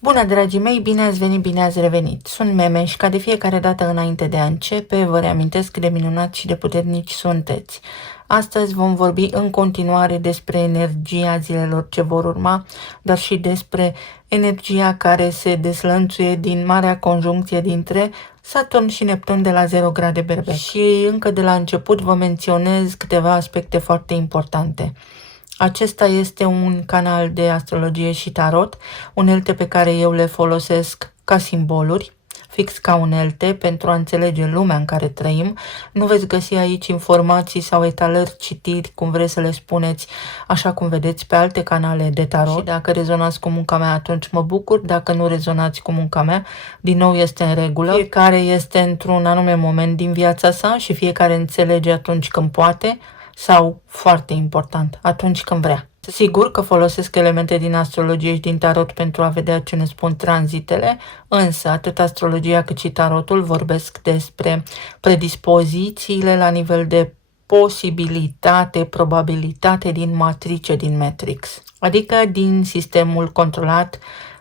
Bună, dragii mei, bine ați venit, bine ați revenit. Sunt Meme și ca de fiecare dată înainte de a începe, vă reamintesc cât de minunați și de puternici sunteți. Astăzi vom vorbi în continuare despre energia zilelor ce vor urma, dar și despre energia care se deslănțuie din marea conjuncție dintre Saturn și Neptun de la 0 grade Berbec. Și încă de la început vă menționez câteva aspecte foarte importante. Acesta este un canal de astrologie și tarot, unelte pe care eu le folosesc ca simboluri, fix ca unelte, pentru a înțelege lumea în care trăim. Nu veți găsi aici informații sau etalări, citiri, cum vreți să le spuneți, așa cum vedeți pe alte canale de tarot. Și dacă rezonați cu munca mea, atunci mă bucur. Dacă nu rezonați cu munca mea, din nou este în regulă. Fiecare este într-un anume moment din viața sa și fiecare înțelege atunci când poate, sau, foarte important, atunci când vrea. Sigur că folosesc elemente din astrologie și din tarot pentru a vedea ce ne spun tranzitele, însă atât astrologia cât și tarotul vorbesc despre predispozițiile la nivel de posibilitate, probabilitate din matrice, din matrix, adică din sistemul controlat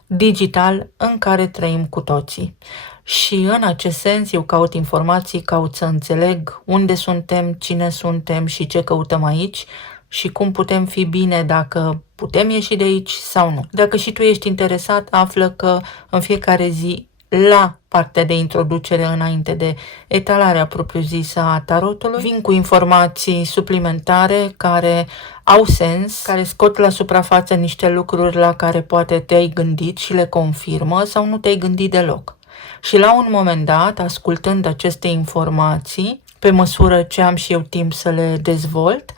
digital în care trăim cu toții. Și în acest sens eu caut informații, caut să înțeleg unde suntem, cine suntem și ce căutăm aici și cum putem fi bine, dacă putem ieși de aici sau nu. Dacă și tu ești interesat, află că în fiecare zi, la partea de introducere înainte de etalarea propriu-zisă a tarotului, vin cu informații suplimentare care au sens, care scot la suprafață niște lucruri la care poate te-ai gândit și le confirmă sau nu te-ai gândit deloc. Și la un moment dat, ascultând aceste informații, pe măsură ce am și eu timp să le dezvolt,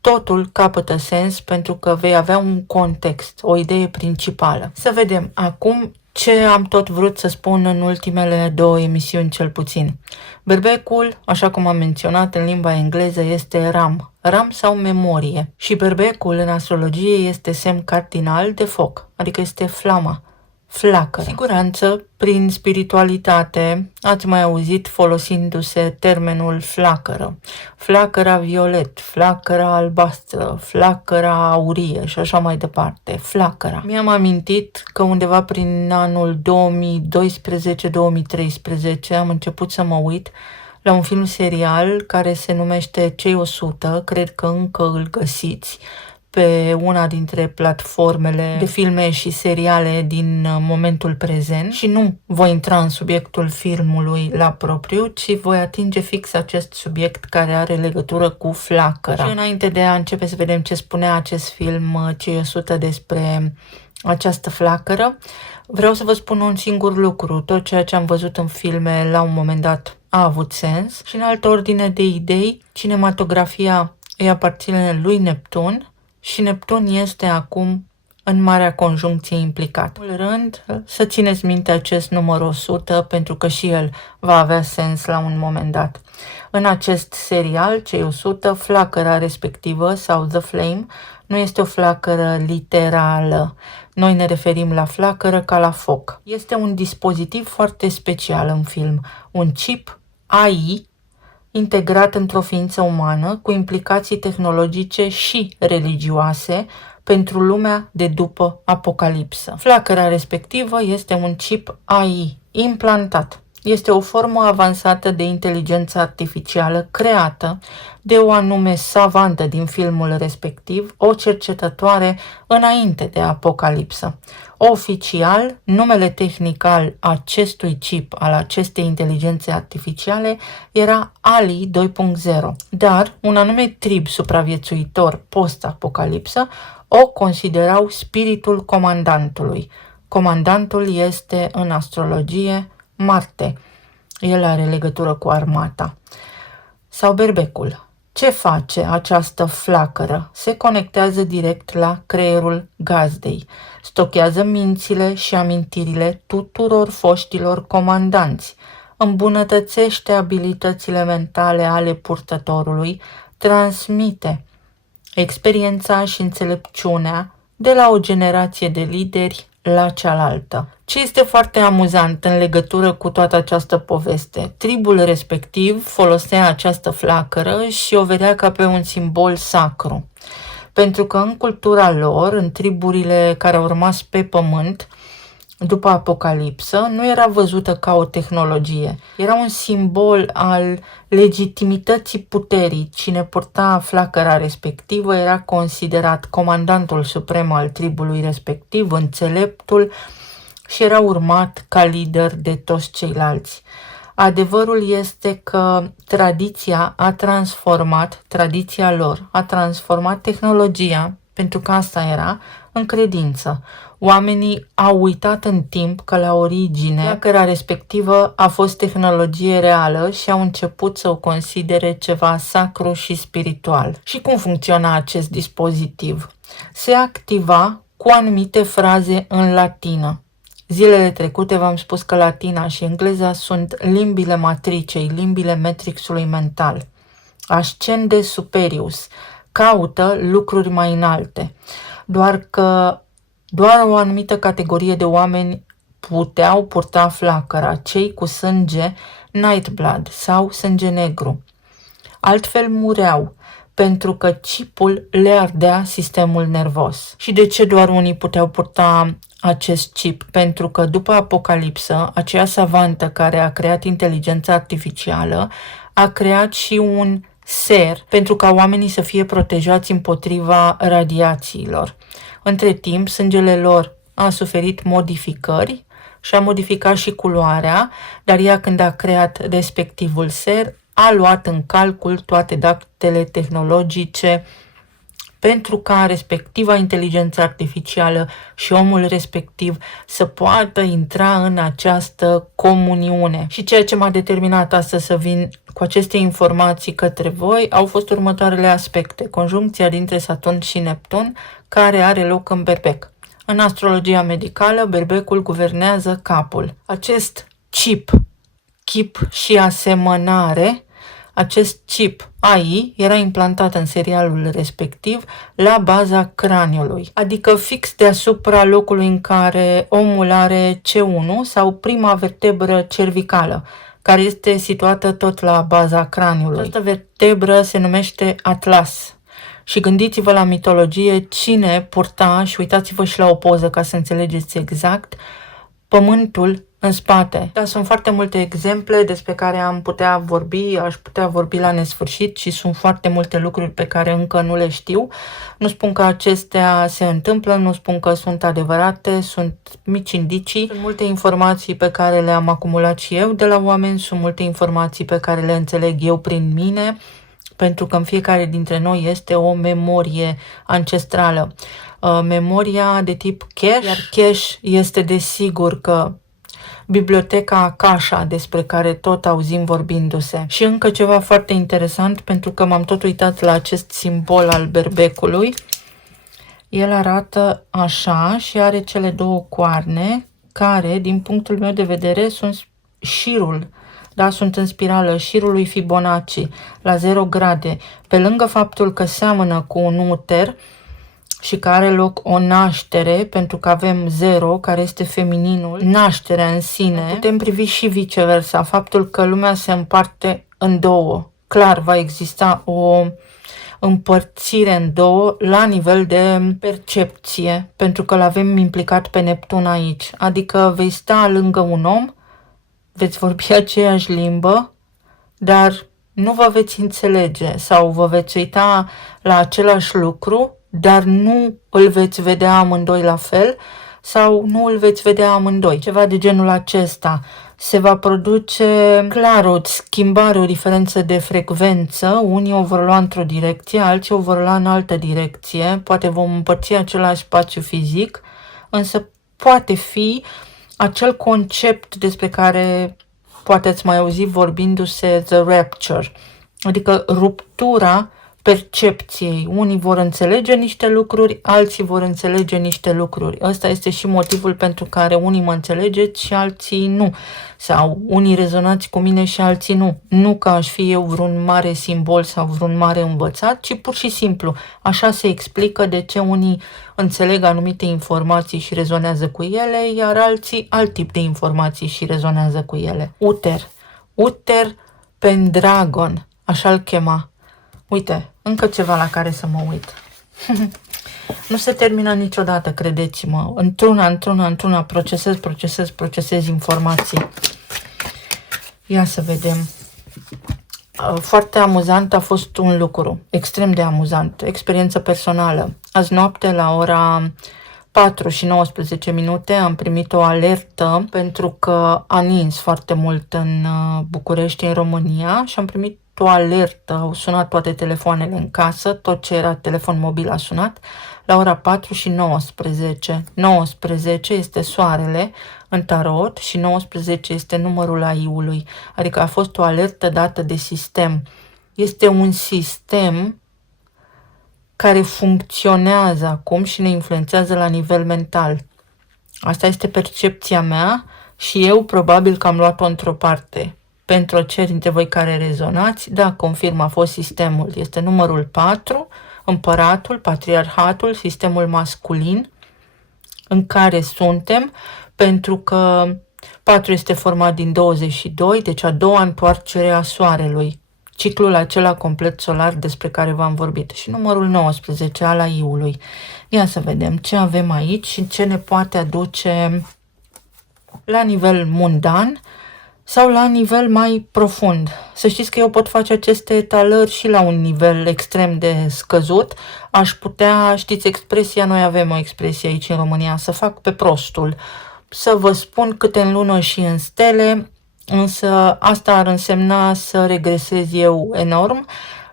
totul capătă sens pentru că vei avea un context, o idee principală. Să vedem acum ce am tot vrut să spun în ultimele 2 emisiuni cel puțin. Berbecul, așa cum am menționat în limba engleză, este Ram. Ram sau memorie. Și berbecul în astrologie este semn cardinal de foc, adică este flama. Flacără. Siguranță, prin spiritualitate, ați mai auzit folosindu-se termenul flacără. Flacăra violet, flacăra albastră, flacăra aurie și așa mai departe. Flacăra. Mi-am amintit că undeva prin anul 2012-2013 am început să mă uit la un film serial care se numește Cei 100, cred că încă îl găsiți pe una dintre platformele de filme și seriale din momentul prezent și nu voi intra în subiectul filmului la propriu, ci voi atinge fix acest subiect care are legătură cu flacăra. Și înainte de a începe să vedem ce spunea acest film Cei 100 despre această flacără, vreau să vă spun un singur lucru. Tot ceea ce am văzut în filme la un moment dat a avut sens și în altă ordine de idei, cinematografia îi aparține lui Neptun, și Neptun este acum în marea conjuncție implicat. În rând, să țineți minte acest număr 100 pentru că și el va avea sens la un moment dat. În acest serial, Cei 100, flacăra respectivă sau The Flame nu este o flacără literală. Noi ne referim la flacără ca la foc. Este un dispozitiv foarte special în film, un chip AI integrat într-o ființă umană cu implicații tehnologice și religioase pentru lumea de după apocalipsă. Flacăra respectivă este un chip AI implantat. Este o formă avansată de inteligență artificială creată de o anume savantă din filmul respectiv, o cercetătoare înainte de apocalipsă. Oficial, numele tehnic al acestui chip, al acestei inteligențe artificiale, era Ali 2.0, dar un anume trib supraviețuitor post-apocalipsă o considerau spiritul comandantului. Comandantul este în astrologie Marte. El are legătură cu armata. Sau berbecul. Ce face această flacără? Se conectează direct la creierul gazdei. Stochează mințile și amintirile tuturor foștilor comandanți. Îmbunătățește abilitățile mentale ale purtătorului. Transmite experiența și înțelepciunea de la o generație de lideri la cealaltă. Ce este foarte amuzant în legătură cu toată această poveste? Tribul respectiv folosea această flacără și o vedea ca pe un simbol sacru. Pentru că în cultura lor, în triburile care au rămas pe pământ, după Apocalipsă, nu era văzută ca o tehnologie. Era un simbol al legitimității puterii. Cine purta flacăra respectivă era considerat comandantul suprem al tribului respectiv, înțeleptul, și era urmat ca lider de toți ceilalți. Adevărul este că tradiția lor a transformat tehnologia, pentru că asta era, în credință. Oamenii au uitat în timp că la origine flacăra respectivă a fost tehnologie reală și au început să o considere ceva sacru și spiritual. Și cum funcționa acest dispozitiv? Se activa cu anumite fraze în latină. Zilele trecute v-am spus că latina și engleza sunt limbile matricei, limbile matrixului mental. Ascende superius, caută lucruri mai înalte. Doar o anumită categorie de oameni puteau purta flacăra, cei cu sânge night blood sau sânge negru. Altfel mureau, pentru că chipul le ardea sistemul nervos. Și de ce doar unii puteau purta acest chip? Pentru că după Apocalipsă, aceea savantă care a creat inteligența artificială a creat și un ser pentru ca oamenii să fie protejați împotriva radiațiilor. Între timp, sângele lor a suferit modificări și a modificat și culoarea, dar ea, când a creat respectivul ser, a luat în calcul toate datele tehnologice pentru ca respectiva inteligență artificială și omul respectiv să poată intra în această comuniune. Și ceea ce m-a determinat astăzi să vin cu aceste informații către voi au fost următoarele aspecte. Conjuncția dintre Saturn și Neptun, care are loc în berbec. În astrologia medicală, berbecul guvernează capul. Acest chip și asemănare, acest chip AI era implantat în serialul respectiv la baza craniului, adică fix deasupra locului în care omul are C1 sau prima vertebră cervicală, care este situată tot la baza craniului. Această vertebră se numește atlas. Și gândiți-vă la mitologie cine purta, și uitați-vă și la o poză ca să înțelegeți exact, pământul în spate. Dar sunt foarte multe exemple despre care am putea vorbi, aș putea vorbi la nesfârșit și sunt foarte multe lucruri pe care încă nu le știu. Nu spun că acestea se întâmplă, nu spun că sunt adevărate, sunt mici indicii. Sunt multe informații pe care le-am acumulat și eu de la oameni, sunt multe informații pe care le înțeleg eu prin mine, pentru că în fiecare dintre noi este o memorie ancestrală. Memoria de tip cache, iar cache este desigur că biblioteca Akasha, despre care tot auzim vorbindu-se. Și încă ceva foarte interesant, pentru că m-am tot uitat la acest simbol al berbecului. El arată așa și are cele două coarne, care, din punctul meu de vedere, sunt șirul, da, sunt în spirală, șirul lui Fibonacci, la 0 grade. Pe lângă faptul că seamănă cu un uter și că are loc o naștere, pentru că avem 0, care este femininul, nașterea în sine, putem privi și viceversa, faptul că lumea se împarte în două. Clar, va exista o împărțire în două la nivel de percepție, pentru că l-avem implicat pe Neptun aici. Adică vei sta lângă un om, veți vorbi aceeași limbă, dar nu vă veți înțelege sau vă veți uita la același lucru, dar nu îl veți vedea amândoi la fel sau nu îl veți vedea amândoi. Ceva de genul acesta. Se va produce clar o schimbare, o diferență de frecvență. Unii o vor lua într-o direcție, alții o vor lua în altă direcție. Poate vom împărți același spațiu fizic, însă poate fi acel concept despre care poate ați mai auzit vorbindu-se the rapture, adică ruptura percepției. Unii vor înțelege niște lucruri, alții vor înțelege niște lucruri. Ăsta este și motivul pentru care unii mă înțelegeți și alții nu. Sau unii rezonați cu mine și alții nu. Nu că aș fi eu vreun mare simbol sau vreun mare învățat, ci pur și simplu. Așa se explică de ce unii înțeleg anumite informații și rezonează cu ele, iar alții alt tip de informații și rezonează cu ele. Uther Pendragon, așa-l chema. Uite, încă ceva la care să mă uit. Nu se termină niciodată, credeți-mă. Într-una, procesez informații. Ia să vedem. Foarte amuzant a fost un lucru, extrem de amuzant, experiență personală. Azi noapte, la ora 4 și 19 minute, am primit o alertă pentru că a nins foarte mult în București, în România, și am primit o alertă. Au sunat toate telefoanele în casă, tot ce era telefon mobil a sunat, la ora 4 și 19. 19 este soarele în tarot și 19 este numărul AI-ului, adică a fost o alertă dată de sistem. Este un sistem care funcționează acum și ne influențează la nivel mental. Asta este percepția mea și eu probabil că am luat-o într-o parte. Pentru cei dintre voi care rezonați, da, confirm, a fost sistemul. Este numărul 4, împăratul, patriarhatul, sistemul masculin în care suntem, pentru că 4 este format din 22, deci a doua întoarcere a soarelui. Ciclul acela complet solar despre care v-am vorbit. Și numărul 19 al AI-ului. Ia să vedem ce avem aici și ce ne poate aduce la nivel mundan sau la nivel mai profund. Să știți că eu pot face aceste etalări și la un nivel extrem de scăzut. Aș putea, știți expresia, noi avem o expresie aici în România, să fac pe prostul. Să vă spun câte în lună și în stele, însă asta ar însemna să regresez eu enorm,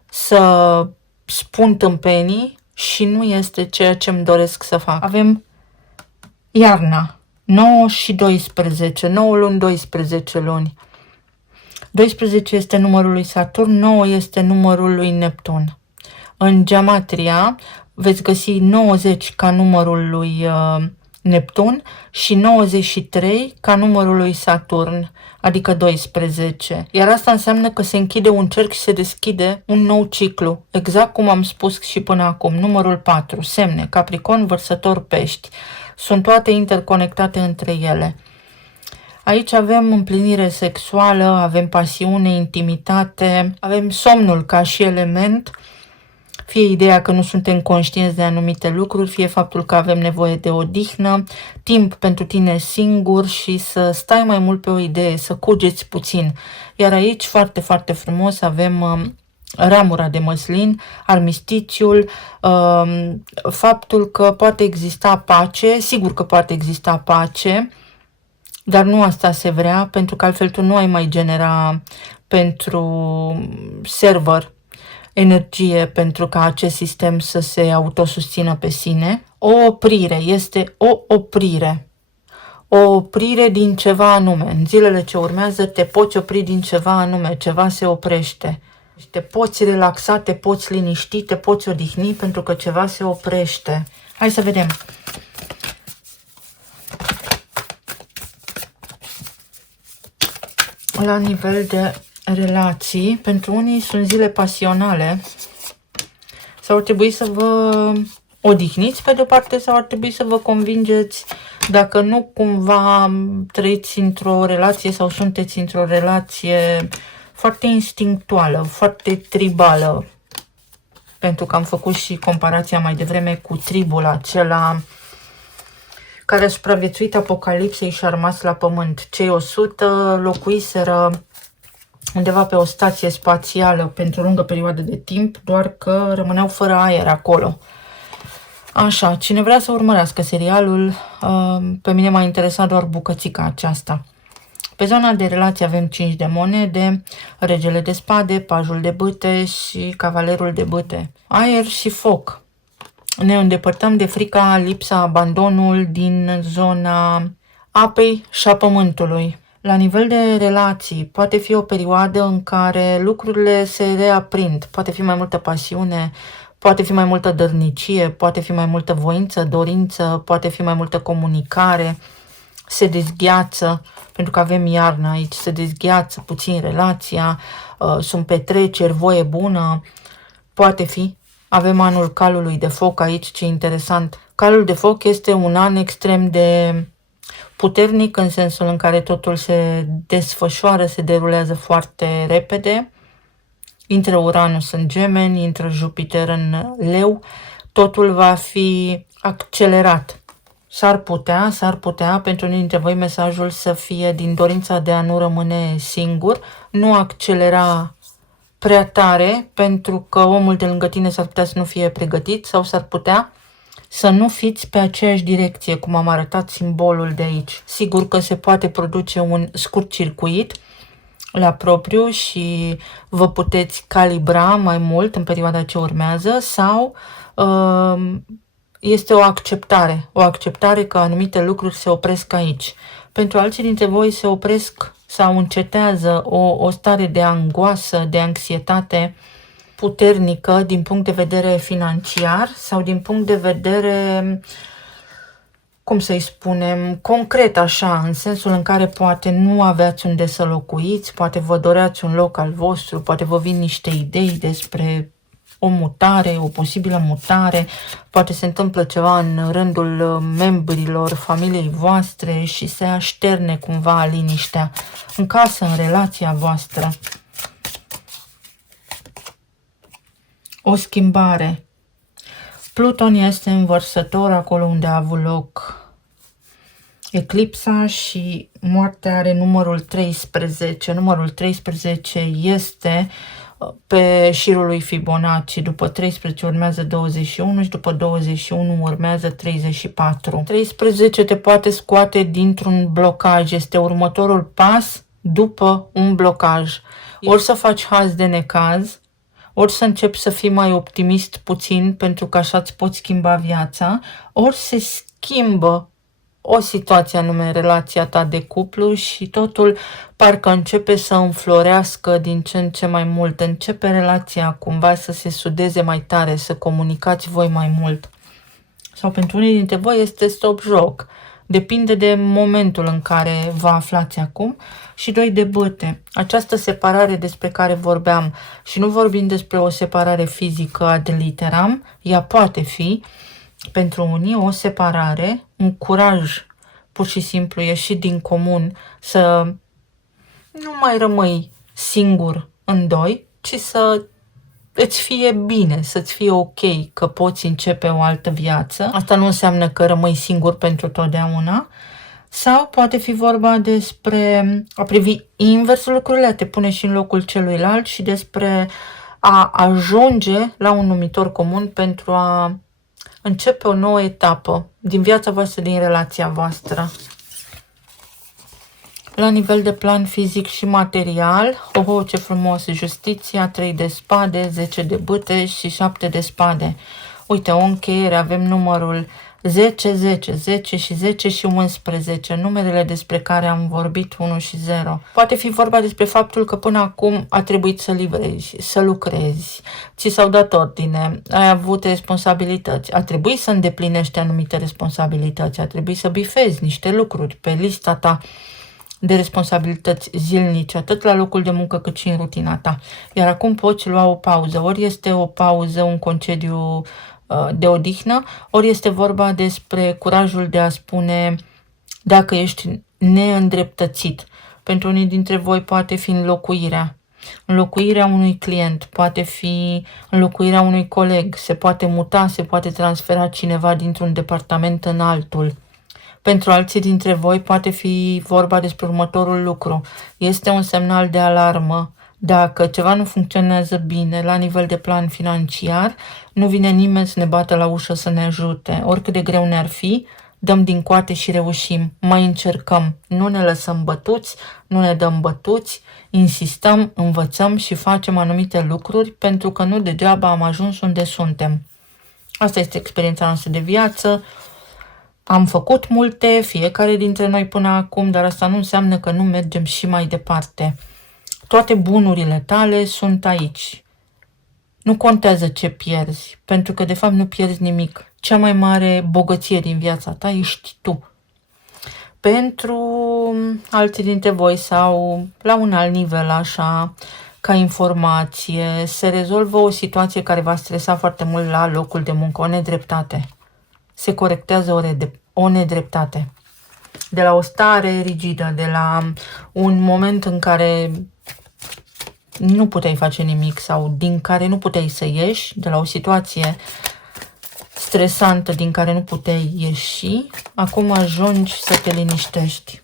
să spun tâmpenii și nu este ceea ce îmi doresc să fac. Avem iarna, 9 și 12, 9 luni, 12 luni. 12 este numărul lui Saturn, 9 este numărul lui Neptun. În gematria veți găsi 90 ca numărul lui Neptun și 93 ca numărul lui Saturn, adică 12. Iar asta înseamnă că se închide un cerc și se deschide un nou ciclu, exact cum am spus și până acum. Numărul 4, semne, Capricorn, Vărsător, Pești. Sunt toate interconectate între ele. Aici avem împlinire sexuală, avem pasiune, intimitate, avem somnul ca și element, fie ideea că nu suntem conștienți de anumite lucruri, fie faptul că avem nevoie de odihnă, timp pentru tine singur și să stai mai mult pe o idee, să cugeți puțin. Iar aici, foarte, foarte frumos, avem ramura de măslin, armistițiul, faptul că poate exista pace, sigur că poate exista pace, dar nu asta se vrea, pentru că altfel tu nu ai mai genera pentru server energie pentru ca acest sistem să se autosusțină pe sine. O oprire, este o oprire. O oprire din ceva anume. În zilele ce urmează te poți opri din ceva anume, ceva se oprește. Te poți relaxa, te poți liniști, te poți odihni pentru că ceva se oprește. Hai să vedem. La nivel de relații, pentru unii sunt zile pasionale sau ar trebui să vă odihniți pe de-o parte sau ar trebui să vă convingeți, dacă nu cumva trăiți într-o relație sau sunteți într-o relație foarte instinctuală, foarte tribală, pentru că am făcut și comparația mai devreme cu tribul acela care a supraviețuit apocalipsei și a rămas la pământ. Cei 100 locuiseră undeva pe o stație spațială pentru o lungă perioadă de timp, doar că rămâneau fără aer acolo. Așa, cine vrea să urmărească serialul, pe mine m-a interesat doar bucățica aceasta. Pe zona de relație avem 5 de monede, regele de spade, pajul de bâte și cavalerul de bâte. Aer și foc. Ne îndepărtăm de frica, lipsa, abandonul din zona apei și a pământului. La nivel de relații, poate fi o perioadă în care lucrurile se reaprind, poate fi mai multă pasiune, poate fi mai multă dărnicie, poate fi mai multă voință, dorință, poate fi mai multă comunicare, se dezgheață, pentru că avem iarna aici, se dezgheață puțin relația, sunt petreceri, voie bună, poate fi. Avem anul calului de foc aici, ce interesant. Calul de foc este un an extrem de puternic în sensul în care totul se desfășoară, se derulează foarte repede. Intră Uranus în Gemeni, intră Jupiter în Leu, totul va fi accelerat. S-ar putea pentru unii dintre voi mesajul să fie din dorința de a nu rămâne singur, nu accelera prea tare, pentru că omul de lângă tine s-ar putea să nu fie pregătit sau s-ar putea să nu fiți pe aceeași direcție, cum am arătat simbolul de aici. Sigur că se poate produce un scurt circuit la propriu și vă puteți calibra mai mult în perioada ce urmează sau este o acceptare că anumite lucruri se opresc aici. Pentru alții dintre voi se opresc sau încetează o stare de angoasă, de anxietate puternică din punct de vedere financiar sau din punct de vedere, cum să-i spunem, concret așa, în sensul în care poate nu aveați unde să locuiți, poate vă doreați un loc al vostru, poate vă vin niște idei despre o mutare, o posibilă mutare, poate se întâmplă ceva în rândul membrilor familiei voastre și se așterne cumva liniștea în casă, în relația voastră. O schimbare. Pluton este în Vărsător, acolo unde a avut loc eclipsa și moartea are numărul 13. Numărul 13 este pe șirul lui Fibonacci. După 13 urmează 21 și după 21 urmează 34. 13 te poate scoate dintr-un blocaj. Este următorul pas după un blocaj. Ori să faci haz de necaz, ori să începi să fii mai optimist puțin pentru că așa îți poți schimba viața, ori se schimbă o situație anume relația ta de cuplu și totul parcă începe să înflorească din ce în ce mai mult. Începe relația cumva să se sudeze mai tare, să comunicați voi mai mult. Sau pentru unii dintre voi este stop joc. Depinde de momentul în care vă aflați acum. Și 2 de bâte. Această separare despre care vorbeam și nu vorbim despre o separare fizică ad literam, ea poate fi pentru unii o separare, un curaj pur și simplu ieșit din comun, să nu mai rămâi singur în doi, ci să îți fie bine, să-ți fie ok că poți începe o altă viață. Asta nu înseamnă că rămâi singur pentru totdeauna. Sau poate fi vorba despre a privi inversul lucrurile, a te pune și în locul celuilalt și despre a ajunge la un numitor comun pentru a începe o nouă etapă din viața voastră, din relația voastră. La nivel de plan fizic și material, ce frumos, justiția, 3 de spade, 10 de bâte și 7 de spade. Uite, o încheiere, avem numărul 10, 10, 10 și 10 și 11, numerele despre care am vorbit, 1 și 0. Poate fi vorba despre faptul că până acum a trebuit să livrezi, să lucrezi, ți s-au dat ordine, ai avut responsabilități, a trebuit să îndeplinești anumite responsabilități, a trebuit să bifezi niște lucruri pe lista ta de responsabilități zilnice, atât la locul de muncă cât și în rutina ta. Iar acum poți lua o pauză, ori este o pauză, un concediu de odihnă, ori este vorba despre curajul de a spune dacă ești neîndreptățit. Pentru unii dintre voi poate fi înlocuirea unui client, poate fi înlocuirea unui coleg, se poate muta, se poate transfera cineva dintr-un departament în altul. Pentru alții dintre voi poate fi vorba despre următorul lucru. Este un semnal de alarmă. Dacă ceva nu funcționează bine la nivel de plan financiar, nu vine nimeni să ne bată la ușă să ne ajute. Oricât de greu ne-ar fi, dăm din coate și reușim. Mai încercăm. Nu ne lăsăm bătuți, nu ne dăm bătuți, insistăm, învățăm și facem anumite lucruri pentru că nu degeaba am ajuns unde suntem. Asta este experiența noastră de viață. Am făcut multe, fiecare dintre noi până acum, dar asta nu înseamnă că nu mergem și mai departe. Toate bunurile tale sunt aici. Nu contează ce pierzi, pentru că de fapt nu pierzi nimic. Cea mai mare bogăție din viața ta ești tu. Pentru alții dintre voi sau la un alt nivel așa, ca informație, se rezolvă o situație care va stresa foarte mult la locul de muncă, o nedreptate. Se corectează o nedreptate. De la o stare rigidă, de la un moment în care nu puteai face nimic sau din care nu puteai să ieși, de la o situație stresantă din care nu puteai ieși, acum ajungi să te liniștești.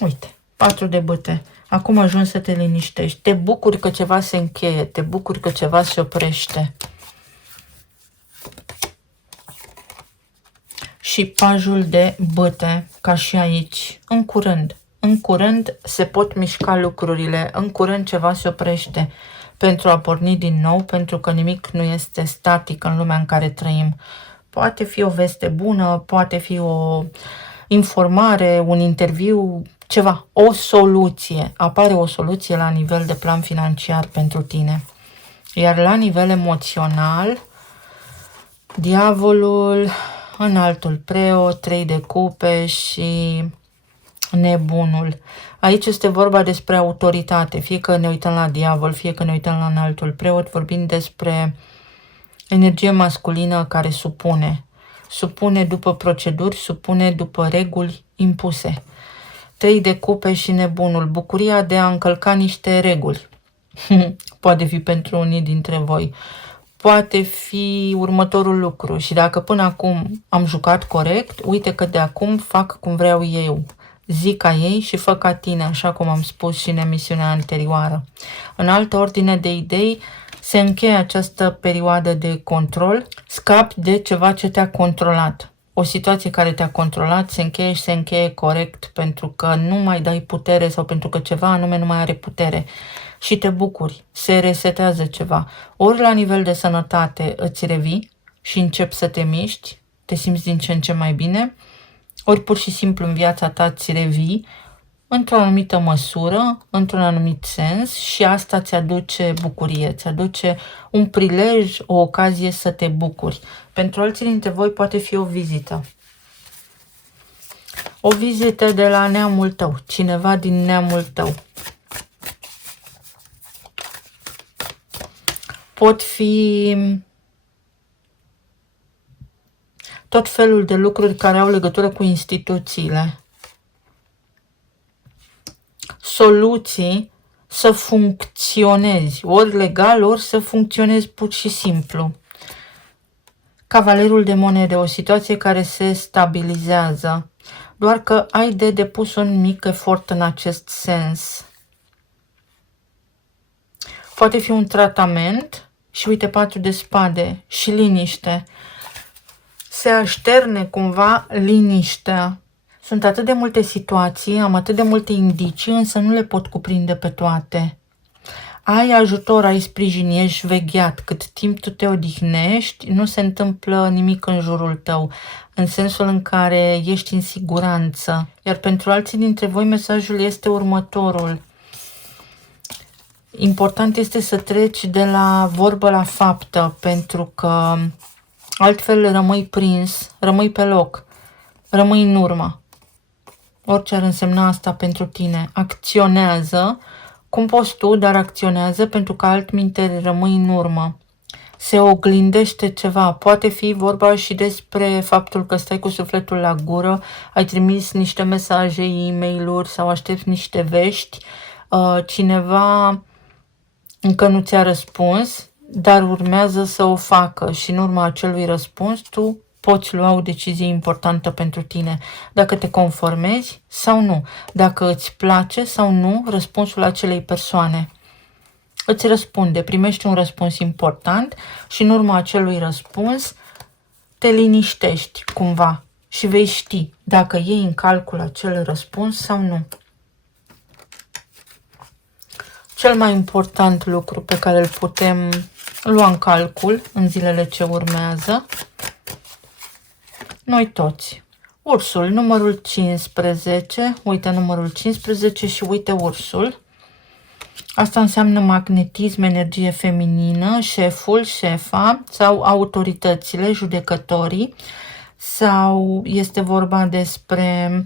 Uite, 4 de bâte. Acum ajungi să te liniștești. Te bucuri că ceva se încheie, te bucuri că ceva se oprește. Și pajul de bâte, ca și aici, în curând. În curând se pot mișca lucrurile, în curând ceva se oprește pentru a porni din nou, pentru că nimic nu este static în lumea în care trăim. Poate fi o veste bună, poate fi o informare, un interviu, ceva, o soluție. Apare o soluție la nivel de plan financiar pentru tine. Iar la nivel emoțional, diavolul, înaltul preot, 3 de cupe și nebunul. Aici este vorba despre autoritate. Fie că ne uităm la diavol, fie că ne uităm la înaltul preot, vorbim despre energie masculină care supune. Supune după proceduri, supune după reguli impuse. 3 de cupe și nebunul. Bucuria de a încălca niște reguli. Poate fi pentru unii dintre voi. Poate fi următorul lucru. Și dacă până acum am jucat corect, uite că de acum fac cum vreau eu. Zic ca ei și fă ca tine, așa cum am spus și în emisiunea anterioară. În altă ordine de idei, se încheie această perioadă de control, scapi de ceva ce te-a controlat. O situație care te-a controlat se încheie și se încheie corect pentru că nu mai dai putere sau pentru că ceva anume nu mai are putere. Și te bucuri, se resetează ceva. Ori la nivel de sănătate îți revii și începi să te miști, te simți din ce în ce mai bine, ori pur și simplu în viața ta îți revii într-o anumită măsură, într-un anumit sens și asta îți aduce bucurie, îți aduce un prilej, o ocazie să te bucuri. Pentru alții dintre voi poate fi o vizită. O vizită de la neamul tău, cineva din neamul tău. Pot fi tot felul de lucruri care au legătură cu instituțiile. Soluții să funcționezi, ori legal, ori să funcționezi pur și simplu. Cavalerul de monede, o situație care se stabilizează, doar că ai de depus un mic efort în acest sens. Poate fi un tratament și uite 4 de spade și liniște. Se așterne cumva liniștea. Sunt atât de multe situații, am atât de multe indicii, însă nu le pot cuprinde pe toate. Ai ajutor, ai sprijin, ești vegheat. Cât timp tu te odihnești, nu se întâmplă nimic în jurul tău, în sensul în care ești în siguranță. Iar pentru alții dintre voi mesajul este următorul. Important este să treci de la vorbă la faptă, pentru că altfel rămâi prins, rămâi pe loc, rămâi în urmă. Orice ar însemna asta pentru tine. Acționează cum poți tu, dar acționează pentru că altminte rămâi în urmă. Se oglindește ceva. Poate fi vorba și despre faptul că stai cu sufletul la gură, ai trimis niște mesaje, e-mail-uri sau aștepți niște vești. Cineva încă nu ți-a răspuns, dar urmează să o facă și în urma acelui răspuns tu poți lua o decizie importantă pentru tine. Dacă te conformezi sau nu. Dacă îți place sau nu răspunsul acelei persoane. Îți răspunde, primești un răspuns important și în urma acelui răspuns te liniștești cumva și vei ști dacă iei în calcul acel răspuns sau nu. Cel mai important lucru pe care îl putem lua în calcul în zilele ce urmează, noi toți. Ursul, numărul 15, uite numărul 15 și uite ursul. Asta înseamnă magnetism, energie feminină, șeful, șefa sau autoritățile, judecătorii, sau este vorba despre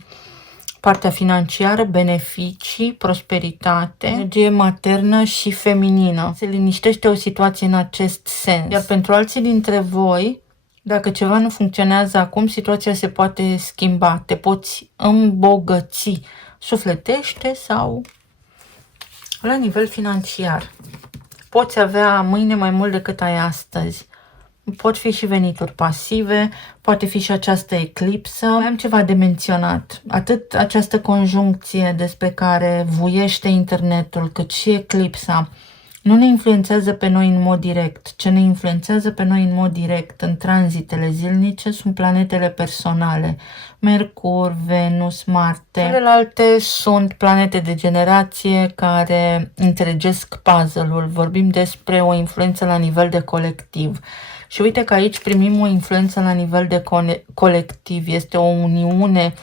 partea financiară, beneficii, prosperitate, energie maternă și feminină. Se liniștește o situație în acest sens. Iar pentru alții dintre voi, dacă ceva nu funcționează acum, situația se poate schimba. Te poți îmbogăți sufletește sau la nivel financiar. Poți avea mâine mai mult decât ai astăzi. Pot fi și venituri pasive, poate fi și această eclipsă. Mai am ceva de menționat. Atât această conjuncție despre care vuiește internetul, cât și eclipsa, nu ne influențează pe noi în mod direct. Ce ne influențează pe noi în mod direct în tranzitele zilnice sunt planetele personale. Mercur, Venus, Marte. Celelalte sunt planete de generație care întregesc puzzle-ul. Vorbim despre o influență la nivel de colectiv. Și uite că aici primim o influență la nivel de colectiv. Este o uniune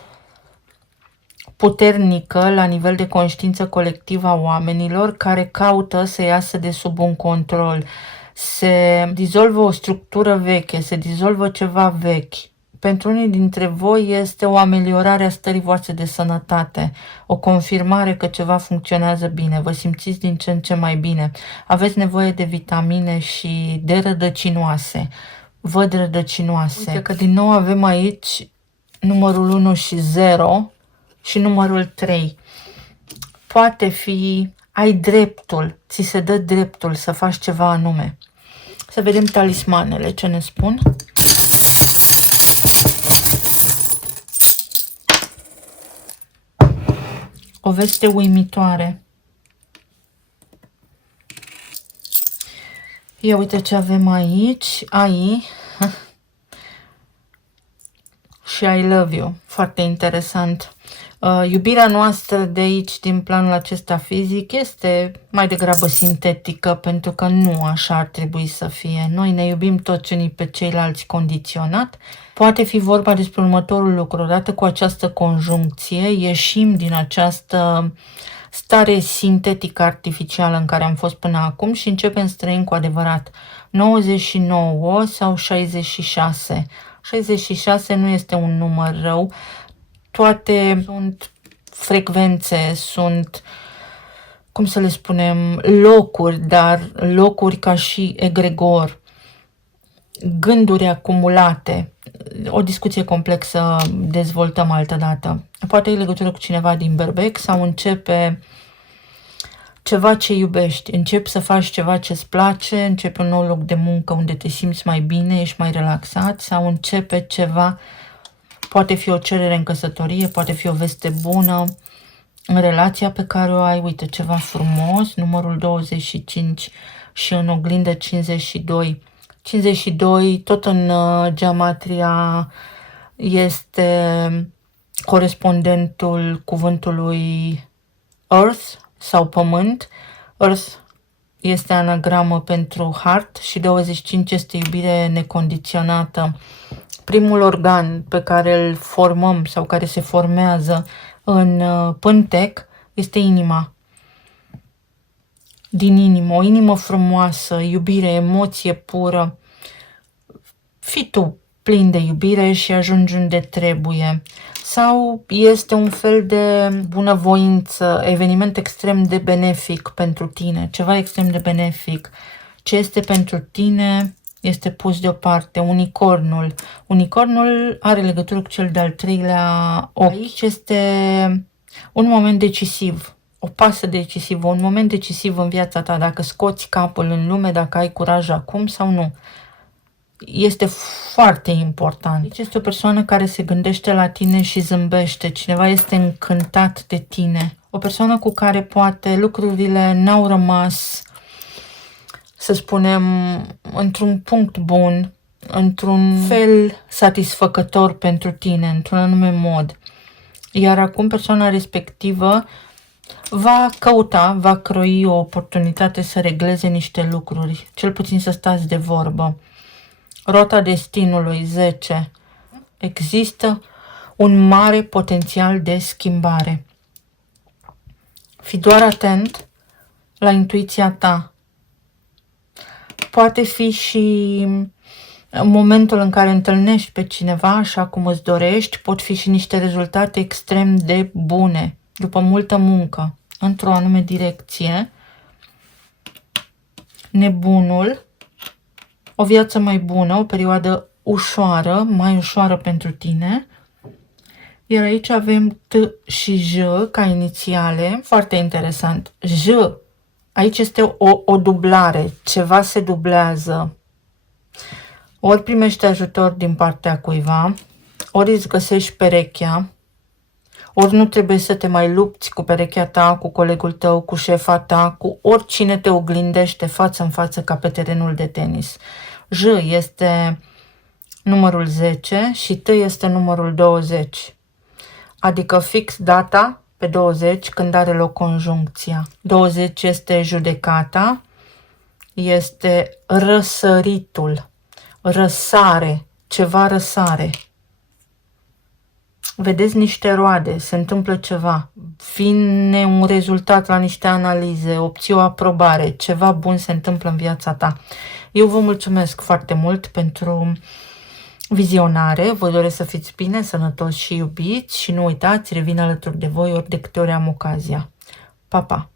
puternică la nivel de conștiință colectivă a oamenilor care caută să iasă de sub un control. Se dizolvă o structură veche, se dizolvă ceva vechi. Pentru unii dintre voi este o ameliorare a stării voastre de sănătate, o confirmare că ceva funcționează bine, vă simțiți din ce în ce mai bine, aveți nevoie de vitamine și de rădăcinoase. Văd rădăcinoase. Uite că din nou avem aici numărul 1 și 0 și numărul 3. Poate fi, ai dreptul, ți se dă dreptul să faci ceva anume. Să vedem talismanele, ce ne spun. O veste uimitoare. Ia uite ce avem aici. Ai și I love you. Foarte interesant. Iubirea noastră de aici, din planul acesta fizic, este mai degrabă sintetică, pentru că nu așa ar trebui să fie. Noi ne iubim toți unii pe ceilalți condiționat. Poate fi vorba despre următorul lucru. Odată cu această conjuncție, ieșim din această stare sintetică artificială în care am fost până acum și începem să trăim cu adevărat. 99 sau 66. 66 nu este un număr rău. Toate sunt frecvențe, sunt, cum să le spunem, locuri, dar locuri ca și egregor, gânduri acumulate. O discuție complexă dezvoltăm altă dată. Poate e legătură cu cineva din berbec sau începe ceva ce iubești, începi să faci ceva ce îți place, începi un nou loc de muncă unde te simți mai bine, ești mai relaxat sau începe ceva. Poate fi o cerere în căsătorie, poate fi o veste bună în relația pe care o ai. Uite, ceva frumos, numărul 25 și în oglindă 52. 52, tot în geamatria, este corespondentul cuvântului Earth sau Pământ. Earth este anagramă pentru heart și 25 este iubire necondiționată. Primul organ pe care îl formăm sau care se formează în pântec este inima. Din inimă, o inimă frumoasă, iubire, emoție pură. Fii tu plin de iubire și ajungi unde trebuie. Sau este un fel de bunăvoință, eveniment extrem de benefic pentru tine, ceva extrem de benefic. Ce este pentru tine este pus deoparte. Unicornul. Unicornul are legătură cu cel de-al treilea ochi. Aici este un moment decisiv, o pasă decisivă, un moment decisiv în viața ta, dacă scoți capul în lume, dacă ai curaj acum sau nu. Este foarte important. Deci este o persoană care se gândește la tine și zâmbește. Cineva este încântat de tine. O persoană cu care poate lucrurile n-au rămas, să spunem, într-un punct bun, într-un fel satisfăcător pentru tine, într-un anume mod. Iar acum persoana respectivă va căuta, va croi o oportunitate să regleze niște lucruri, cel puțin să stați de vorbă. Rota destinului 10. Există un mare potențial de schimbare. Fii doar atent la intuiția ta. Poate fi și momentul în care întâlnești pe cineva așa cum îți dorești, pot fi și niște rezultate extrem de bune, după multă muncă, într-o anume direcție. Nebunul, o viață mai bună, o perioadă ușoară, mai ușoară pentru tine. Iar aici avem T și J ca inițiale, foarte interesant. J, aici este o dublare, ceva se dublează. Ori primești ajutor din partea cuiva, ori îți găsești perechea, ori nu trebuie să te mai lupți cu perechea ta, cu colegul tău, cu șefa ta, cu oricine te oglindește față în față ca pe terenul de tenis. J este numărul 10 și T este numărul 20. Adică fix data pe 20 când are loc conjuncția. 20 este judecata, este răsăritul, răsare, ceva răsare. Vedeți niște roade, se întâmplă ceva, vine un rezultat la niște analize, obții o aprobare, ceva bun se întâmplă în viața ta. Eu vă mulțumesc foarte mult pentru vizionare, vă doresc să fiți bine, sănătoși și iubiți și nu uitați, revin alături de voi ori de câte ori am ocazia. Pa, pa!